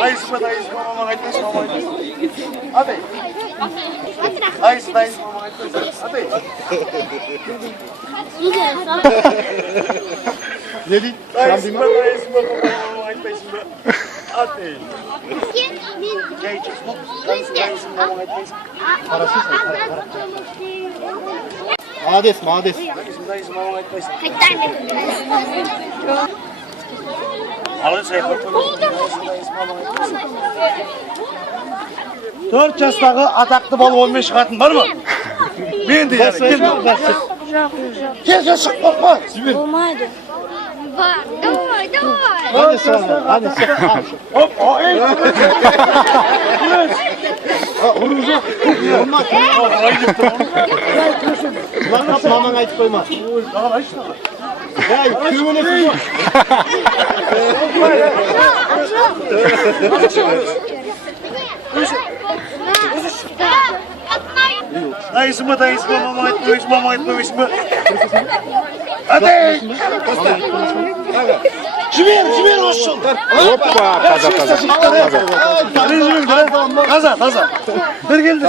Dayısı mama айтпайсың, мама айтпайсың. Атай. Дайысы мама айтпайсың. Атай. Ne deyip? Dayısı mama айтпайсың ба? Атай. Жай чек бұл. Дайыsı mama айтпайсың. Молодец, молодец. Dayısı mama айтпайсың. Alın sayfa. 4 жастағы атақты балуанмен шығатын бар ма? Мен де яғни. Кел, шық қорқма. Болмайды. Бар, давай. Hadi sana, hadi sana. Hop, ey. Vuracak. Olmaz. Lan maman ayıp koyma. Ya, kümüne kızım. Dayısı mı, mama айтпайсың ба? Hadi! Жібер, қошшыл! Опа, таза. Таза. Бір келді.